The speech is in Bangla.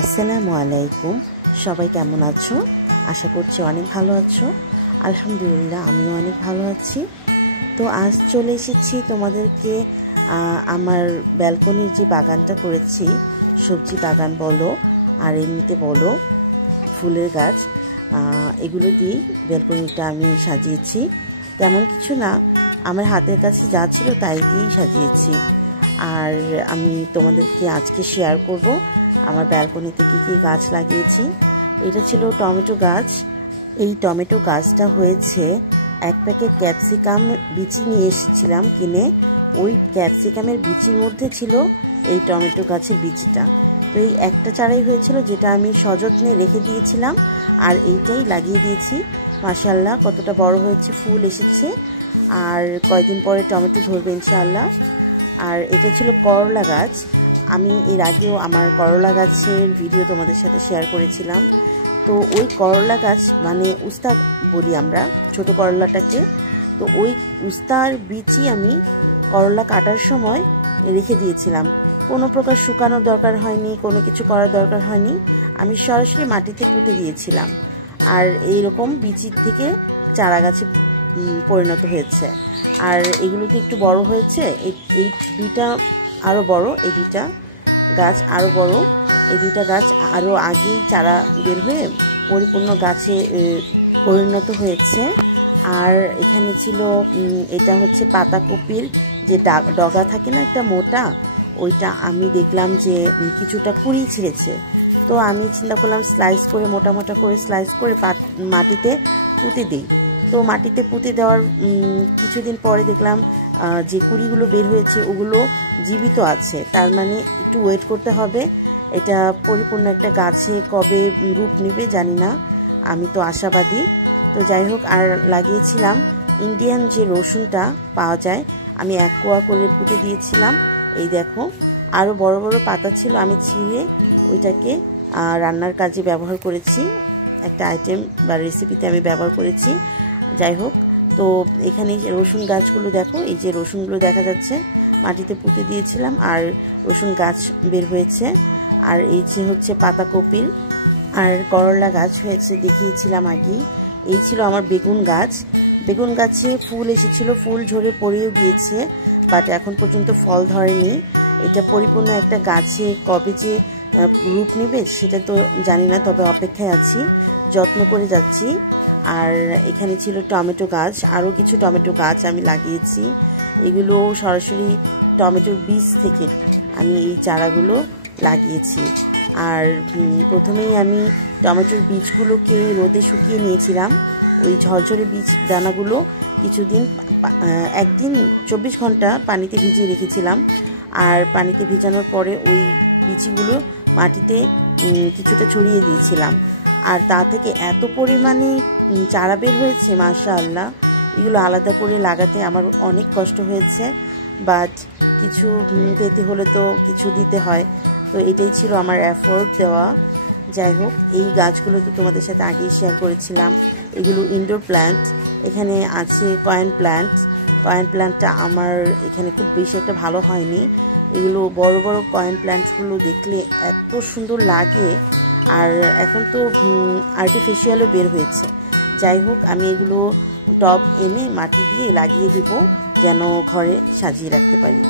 আসসালামু আলাইকুম। সবাই কেমন আছো? আশা করছি অনেক ভালো আছো। আলহামদুলিল্লাহ আমিও অনেক ভালো আছি। তো আজ চলে এসেছি তোমাদেরকে আমার ব্যালকনির যে বাগানটা করেছি, সবজি বাগান বলো আর এমনিতে বলো ফুলের গাছ, এগুলো দিয়েই ব্যালকনিটা আমি সাজিয়েছি। তেমন কিছু না, আমার হাতের কাছে যা ছিল তাই দিয়েই সাজিয়েছি। আর আমি তোমাদেরকে আজকে শেয়ার করব আমার ব্যালকনিতে কী কী গাছ লাগিয়েছি। এটা ছিল টমেটো গাছ। এই টমেটো গাছটা হয়েছে, এক প্যাকেট ক্যাপসিকাম বিচি নিয়ে এসেছিলাম কিনে, ওই ক্যাপসিকামের বিচির মধ্যে ছিল এই টমেটো গাছের বীজটা। তো এই একটা চারাই হয়েছিল, যেটা আমি সযত্নে রেখে দিয়েছিলাম আর এইটাই লাগিয়ে দিয়েছি। মাশাআল্লাহ কতটা বড় হয়েছে, ফুল এসেছে আর কয়েকদিন পরে টমেটো ধরবে ইনশাআল্লাহ। আর এটা ছিল করলা গাছ। আমি এর আগেও আমার করলা গাছের ভিডিও তোমাদের সাথে শেয়ার করেছিলাম। তো ওই করলা গাছ মানে উস্তা বলি আমরা ছোট করলাটাকে, তো ওই উস্তার বীজই আমি করলা কাটার সময় রেখে দিয়েছিলাম। কোনো প্রকার শুকানোর দরকার হয়নি, কোনো কিছু করার দরকার হয়নি, আমি সরাসরি মাটিতে পুঁতে দিয়েছিলাম। আর এইরকম বীজের থেকে চারা গাছে পরিণত হয়েছে। আর এগুলোতে একটু বড় হয়েছে, এই দুইটা আরও বড়, এই দুইটা গাছ আরও বড়, এই দুইটা গাছ আরও আগেই চারা বের হয়ে পরিপূর্ণ গাছে পরিণত হয়েছে। আর এখানে ছিল, এটা হচ্ছে পাতাকপির যে ডগা থাকে না একটা মোটা, ওইটা আমি দেখলাম যে কিছুটা কুড়ি ছিঁড়েছে। তো আমি চিন্তা করলাম স্লাইস করে মোটা মোটা করে স্লাইস করে মাটিতে পুঁতে দিই। তো মাটিতে পুঁতে দেওয়ার কিছুদিন পরে দেখলাম যে কুড়িগুলো বের হয়েছে ওগুলো জীবিত আছে। তার মানে একটু ওয়েট করতে হবে, এটা পরিপূর্ণ একটা গাছে কবে রূপ নেবে জানি না, আমি তো আশাবাদী। তো যাই হোক, আর লাগিয়েছিলাম ইন্ডিয়ান যে রসুনটা পাওয়া যায়, আমি এক কোয়া করে পুঁতে দিয়েছিলাম। এই দেখো আরও বড় বড় পাতা ছিল, আমি ছিঁড়ে ওইটাকে রান্নার কাজে ব্যবহার করেছি, একটা আইটেম বা রেসিপিতে আমি ব্যবহার করেছি। যাই হোক, তো এখানে রসুন গাছগুলো দেখো, এই যে রসুনগুলো দেখা যাচ্ছে মাটিতে পুঁতে দিয়েছিলাম আর রসুন গাছ বের হয়েছে। আর এই যে হচ্ছে পাতাকপির আর করলা গাছ হয়েছে, দেখিয়েছিলাম আগেই। এই ছিল আমার বেগুন গাছ। বেগুন গাছে ফুল এসেছিল, ফুল ঝরে পড়েও গিয়েছে, বাট এখন পর্যন্ত ফল ধরেনি। এটা পরিপূর্ণ একটা গাছে কবে যে রূপ নেবে সেটা তো জানি না, তবে অপেক্ষায় আছি, যত্ন করে যাচ্ছি। আর এখানে ছিল টমেটো গাছ, আরও কিছু টমেটো গাছ আমি লাগিয়েছি। এগুলো সরাসরি টমেটোর বীজ থেকে আমি এই চারাগুলো লাগিয়েছি। আর প্রথমেই আমি টমেটোর বীজগুলোকে রোদে শুকিয়ে নিয়েছিলাম, ওই ঝরঝরে বীজ দানাগুলো কিছুদিন একদিন 24 ঘন্টা পানিতে ভিজিয়ে রেখেছিলাম। আর পানিতে ভিজানোর পরে ওই বীজগুলো মাটিতে কিছুটা ছড়িয়ে দিয়েছিলাম। আর তা থেকে এত পরিমাণে চারা বের হয়েছে মাশাআল্লাহ। এগুলো আলাদা করে লাগাতে আমার অনেক কষ্ট হয়েছে, বাট কিছু পেতে হলে তো কিছু দিতে হয়, তো এটাই ছিল আমার এফোর্ট দেওয়া। যাই হোক, এই গাছগুলো তো তোমাদের সাথে আগেই শেয়ার করেছিলাম। এগুলো ইনডোর প্ল্যান্ট। এখানে আছে কয়েন প্ল্যান্ট। কয়েন প্ল্যান্টটা আমার এখানে খুব বেশি একটা ভালো হয়নি। এগুলো বড় বড় কয়েন প্ল্যান্টগুলো দেখলে এত সুন্দর লাগে, আর এখন তো আর্টিফিশিয়ালও বের হয়েছে। যাই হোক, আমি এগুলো টব এনে মাটি দিয়ে লাগিয়ে দিব, যেন ঘরে সাজিয়ে রাখতে পারি।